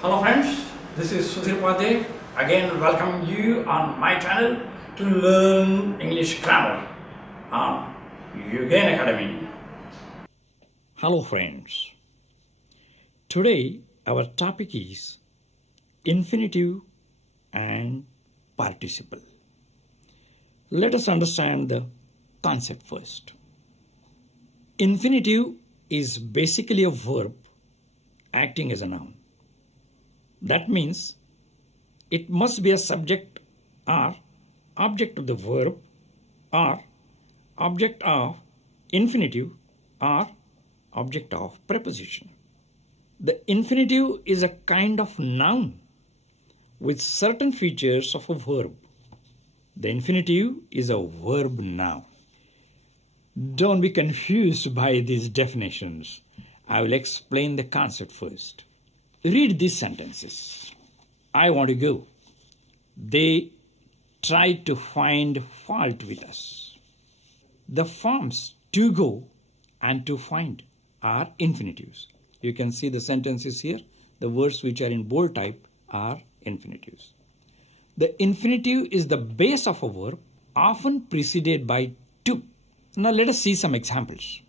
Hello friends, this is Sudhir Padhe. Again welcome you on my channel to learn English grammar on Yugen Academy. Hello friends, today our topic is infinitive and participle. Let us understand the concept first. Infinitive is basically a verb acting as a noun. That means it must be a subject or object of the verb or object of infinitive or object of preposition. The infinitive is a kind of noun with certain features of a verb. The infinitive is a verb noun. Don't be confused by these definitions. I will explain the concept first. Read these sentences. I want to go. They tried to find fault with us. The forms to go and to find are infinitives. You can see the sentences here. The words which are in bold type are infinitives. The infinitive is the base of a verb, often preceded by to. Now let us see some examples.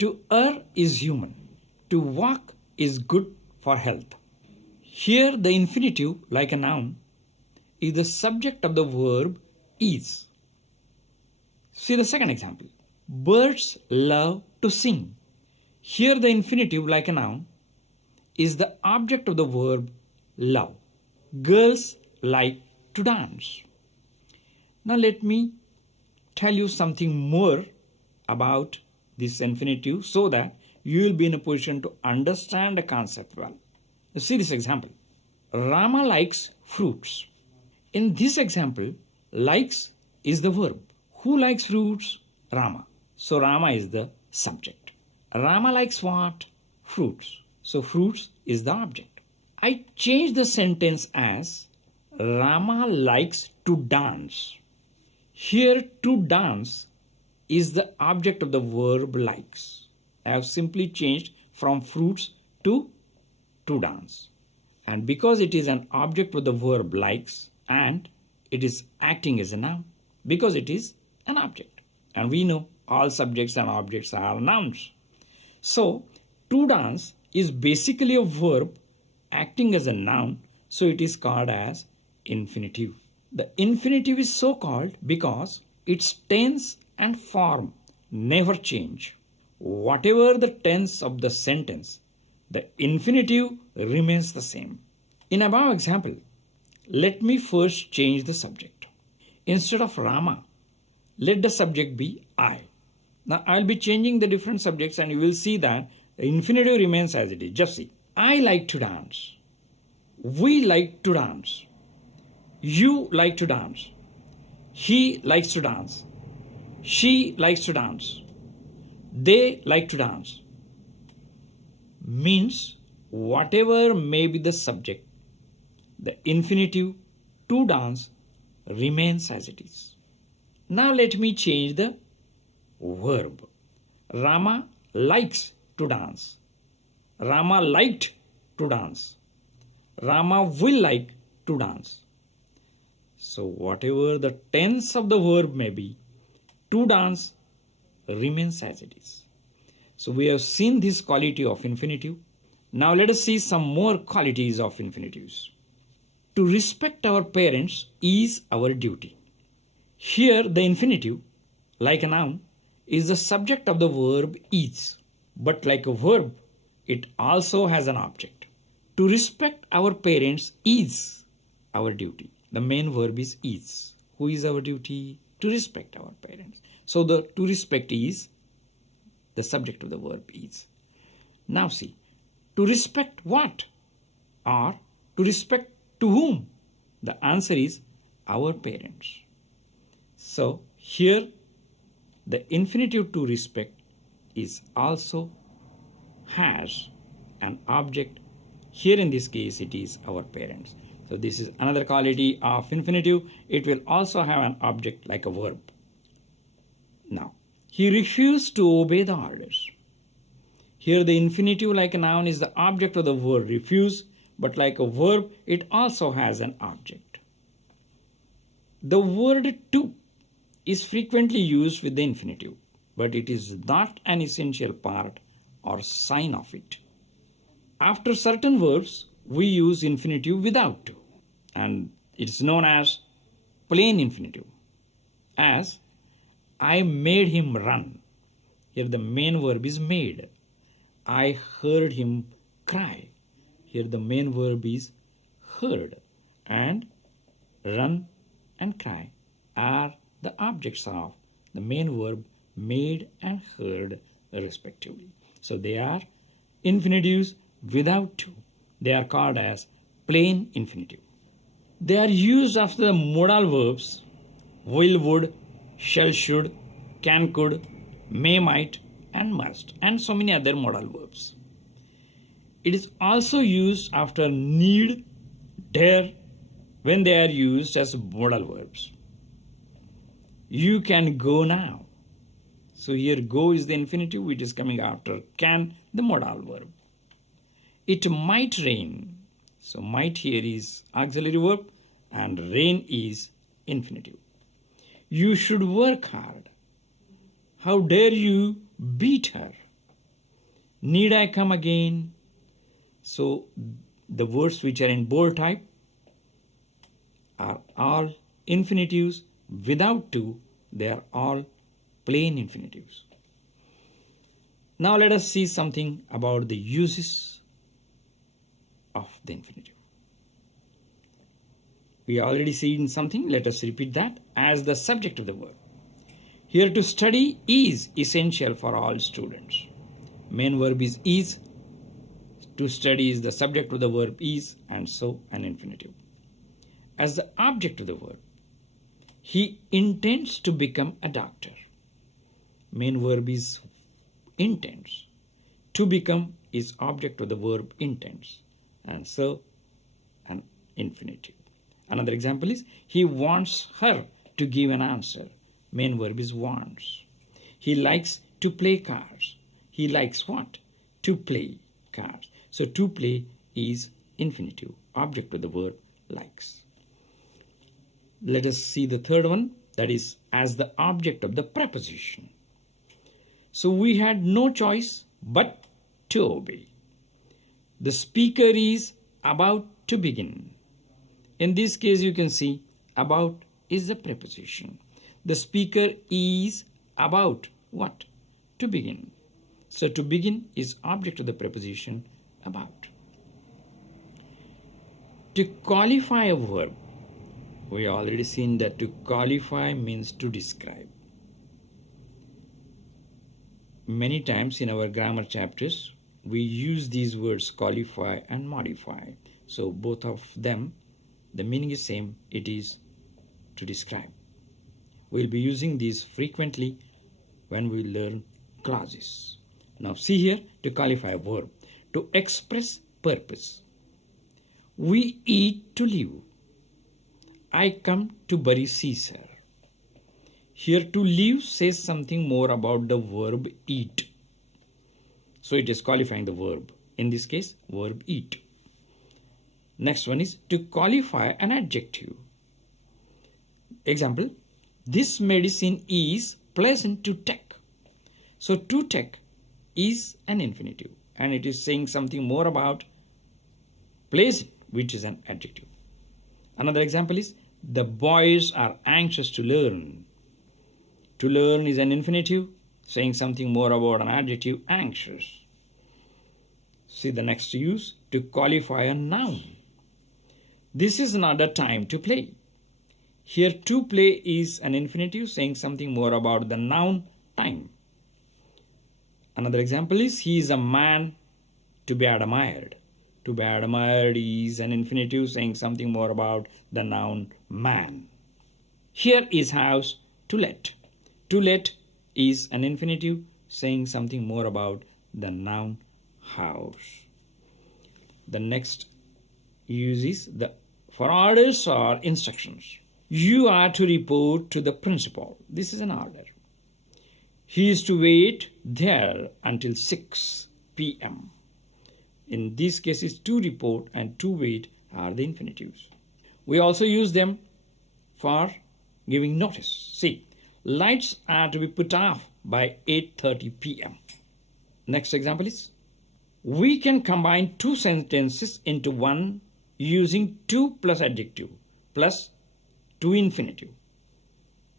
To err is human. To walk is good for health. Here the infinitive, like a noun, is the subject of the verb is. See the second example. Birds love to sing. Here the infinitive, like a noun, is the object of the verb love. Girls like to dance. Now let me tell you something more about this infinitive so that you will be in a position to understand the concept well. See this example. Rama likes fruits. In this example, likes is the verb. Who likes fruits? Rama. So Rama is the subject. Rama likes what? Fruits. So fruits is the object. I change the sentence as Rama likes to dance. Here to dance is the object of the verb likes. I have simply changed from fruits to dance. And because it is an object of the verb likes and it is acting as a noun because it is an object. And we know all subjects and objects are nouns. So to dance is basically a verb acting as a noun, so it is called as infinitive. The infinitive is so called because its tense and form never change. Whatever the tense of the sentence, the infinitive remains the same. In above example, let me first change the subject. Instead of Rama, let the subject be I. Now I'll be changing the different subjects and you will see that the infinitive remains as it is. Just see. I like to dance. We like to dance. You like to dance. He likes to dance. She likes to dance. They like to dance. Means whatever may be the subject, the infinitive to dance remains as it is. Now let me change the verb. Rama likes to dance. Rama liked to dance. Rama will like to dance. So whatever the tense of the verb may be, to dance remains as it is. So we have seen this quality of infinitive. Now let us see some more qualities of infinitives. To respect our parents is our duty. Here the infinitive, like a noun, is the subject of the verb is. But like a verb, it also has an object. To respect our parents is our duty. The main verb is. Who is our duty? To respect our parents. So the to respect is the subject of the verb is. Now see, to respect what? Or to respect to whom? The answer is our parents. So here the infinitive to respect is also has an object. Here in this case it is our parents. So this is another quality of infinitive. It will also have an object like a verb. Now, he refused to obey the orders. Here the infinitive like a noun is the object of the verb refuse, but like a verb, it also has an object. The word to is frequently used with the infinitive, but it is not an essential part or sign of it. After certain verbs, we use infinitive without to, and it's known as plain infinitive. As I made him run. Here the main verb is made. I heard him cry. Here the main verb is heard. And run and cry are the objects of the main verb made and heard respectively. So they are infinitives without to. They are called as plain infinitive. They are used after the modal verbs will, would, shall, should, can, could, may, might, and must, and so many other modal verbs. It is also used after need, dare, when they are used as modal verbs. You can go now. So here go is the infinitive, which is coming after can, the modal verb. It might rain. So might here is auxiliary verb and rain is infinitive. You should work hard. How dare you beat her? Need I come again? So the words which are in bold type are all infinitives without to. They are all plain infinitives. Now let us see something about the uses of the infinitive. We already seen something. Let us repeat that. As the subject of the verb. Here to study is essential for all students. Main verb is. To study is the subject of the verb is, and so an infinitive. As the object of the verb. He intends to become a doctor. Main verb is intends. To become is object of the verb intends, and so an infinitive. Another example is he wants her to give an answer. Main verb is wants. He likes to play cards. He likes what? To play cards. So to play is infinitive, object of the verb likes. Let us see the third one, that is as the object of the preposition. So we had no choice but to obey. The speaker is about to begin. In this case you can see about is the preposition. The speaker is about what? To begin. So to begin is object of the preposition about. To qualify a verb, we already seen that to qualify means to describe. Many times in our grammar chapters, we use these words qualify and modify. So both of them, the meaning is same, it is to describe. We'll be using these frequently when we learn clauses. Now see here, to qualify a verb, to express purpose. We eat to live. I come to bury Caesar. Here to live says something more about the verb eat. So it is qualifying the verb. In this case, verb eat. Next one is to qualify an adjective. Example, this medicine is pleasant to take. So to take is an infinitive and it is saying something more about pleasant, which is an adjective. Another example is the boys are anxious to learn. To learn is an infinitive, saying something more about an adjective, anxious. See the next use, to qualify a noun. This is not a time to play. Here to play is an infinitive, saying something more about the noun time. Another example is he is a man to be admired. To be admired is an infinitive, saying something more about the noun man. Here is house to let. To let is an infinitive, saying something more about the noun house. The next use is the for orders or instructions. You are to report to the principal. This is an order. He is to wait there until 6 p.m. In these cases, to report and to wait are the infinitives. We also use them for giving notice. See, lights are to be put off by 8:30 p.m. Next example is, we can combine two sentences into one using to plus adjective plus to infinitive.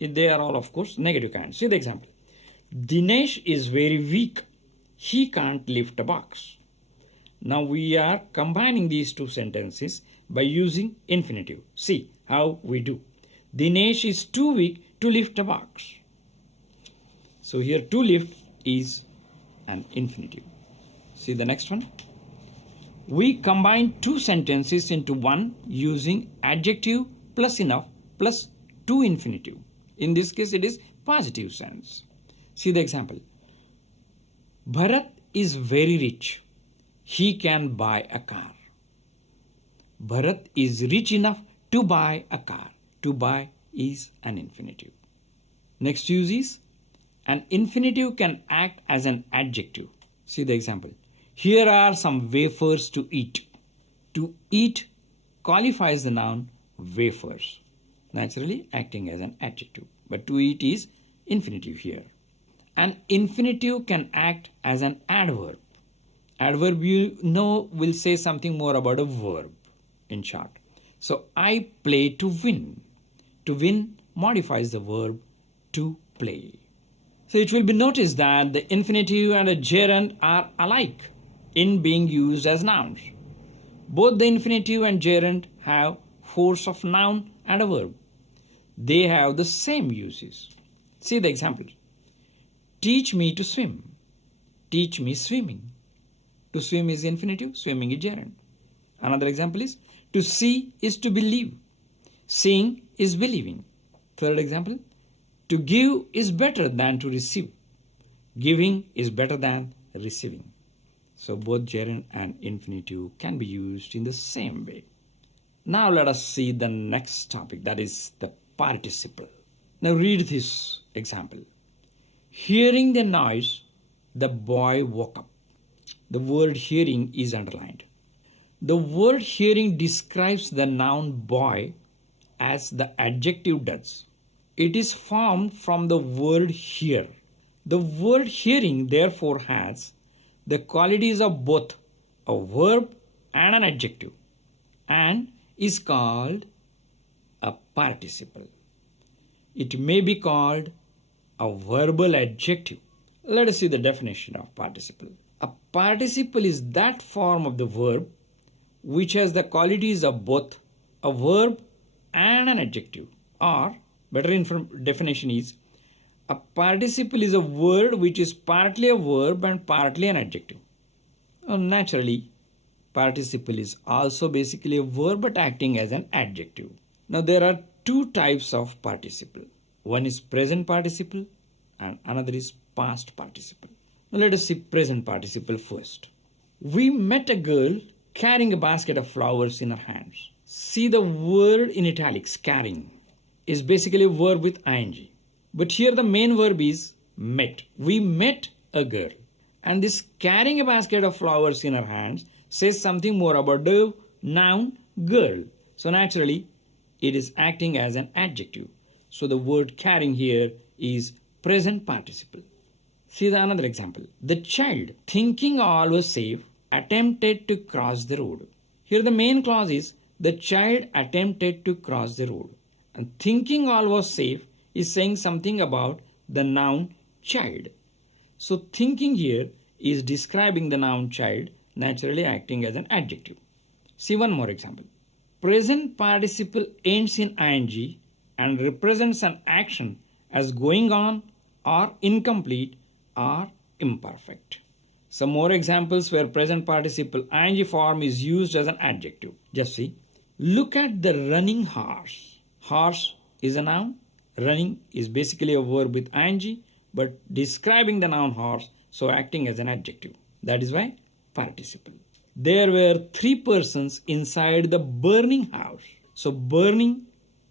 They are all, of course, negative kinds. See the example. Dinesh is very weak. He can't lift a box. Now we are combining these two sentences by using infinitive. See how we do. Dinesh is too weak to lift a box. So here to lift is an infinitive. See the next one. We combine two sentences into one using adjective plus enough plus to infinitive. In this case it is positive sense. See the example. Bharat is very rich. He can buy a car. Bharat is rich enough to buy a car. To buy is an infinitive. Next use is, an infinitive can act as an adjective. See the example. Here are some wafers to eat. To eat qualifies the noun wafers, naturally acting as an adjective. But to eat is infinitive here. An infinitive can act as an adverb. Adverb, you know, will say something more about a verb in short. So I play to win. To win modifies the verb to play. So it will be noticed that the infinitive and a gerund are alike in being used as nouns. Both the infinitive and gerund have force of noun and a verb. They have the same uses. See the example. Teach me to swim. Teach me swimming. To swim is infinitive, swimming is gerund. Another example is, to see is to believe. Seeing is believing. Third example, to give is better than to receive. Giving is better than receiving. So both gerund and infinitive can be used in the same way. Now let us see the next topic, that is the participle. Now read this example. Hearing the noise, the boy woke up. The word hearing is underlined. The word hearing describes the noun boy as the adjective does. It is formed from the word hear. The word hearing therefore has the qualities of both a verb and an adjective and is called a participle. It may be called a verbal adjective. Let us see the definition of participle. A participle is that form of the verb which has the qualities of both a verb and an adjective. Or, better definition is, a participle is a word which is partly a verb and partly an adjective. Naturally, participle is also basically a verb but acting as an adjective. Now there are two types of participle. One is present participle and another is past participle. Now let us see present participle first. We met a girl carrying a basket of flowers in her hands. See the word in italics, carrying, is basically a verb with ing. But here the main verb is met. We met a girl. And this carrying a basket of flowers in her hands says something more about the noun girl. So naturally, it is acting as an adjective. So the word carrying here is present participle. See the another example. The child, thinking all was safe, attempted to cross the road. Here the main clause is the child attempted to cross the road. And thinking all was safe is saying something about the noun child. So thinking here is describing the noun child, naturally acting as an adjective. See one more example. Present participle ends in ing and represents an action as going on or incomplete or imperfect. Some more examples where present participle ing form is used as an adjective. Just see. Look at the running horse. Horse is a noun. Running is basically a verb with ing, but describing the noun horse, so acting as an adjective. That is why participle. There were 3 persons inside the burning house. So burning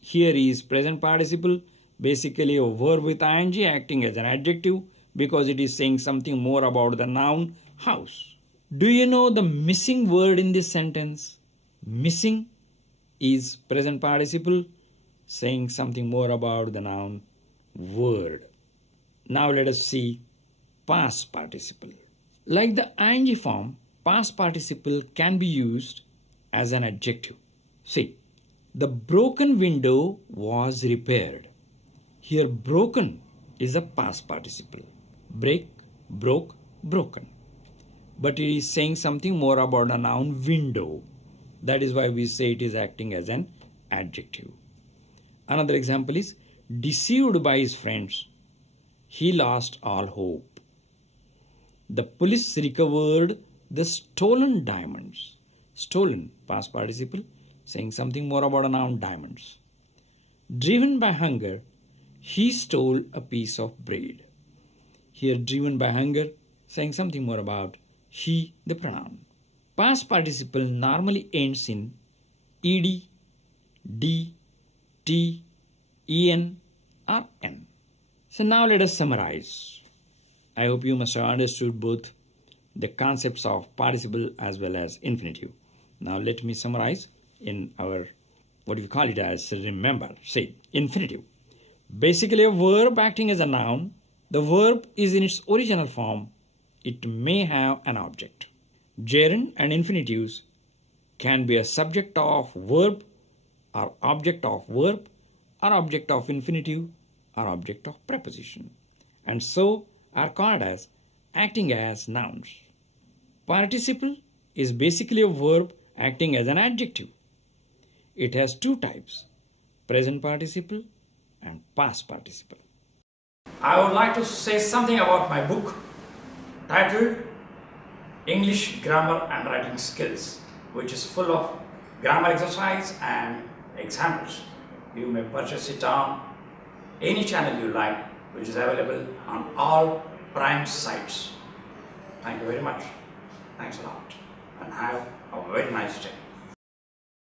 here is present participle, basically a verb with ing acting as an adjective because it is saying something more about the noun house. Do you know the missing word in this sentence? Missing is present participle saying something more about the noun word. Now let us see past participle. Like the ing form, past participle can be used as an adjective. See, the broken window was repaired. Here, broken is a past participle. Break, broke, broken. But it is saying something more about a noun window. That is why we say it is acting as an adjective. Another example is deceived by his friends. He lost all hope. The police recovered the stolen diamonds. Stolen, past participle, saying something more about a noun diamonds. Driven by hunger, he stole a piece of bread. Here, driven by hunger, saying something more about he, the pronoun. Past participle normally ends in ed, d, t, en, or n. So now let us summarize. I hope you must have understood both the concepts of participle as well as infinitive. Now let me summarize in our, what do we call it as, remember, say, infinitive. Basically a verb acting as a noun. The verb is in its original form. It may have an object. Gerund and infinitives can be a subject of verb or object of verb or object of infinitive or object of preposition, and so are called as acting as nouns. Participle is basically a verb acting as an adjective. It has two types, present participle and past participle. I would like to say something about my book titled English Grammar and Writing Skills, which is full of grammar exercise and examples. You may purchase it on any channel you like, which is available on all prime sites. Thank you very much. Thanks a lot and have a very nice day.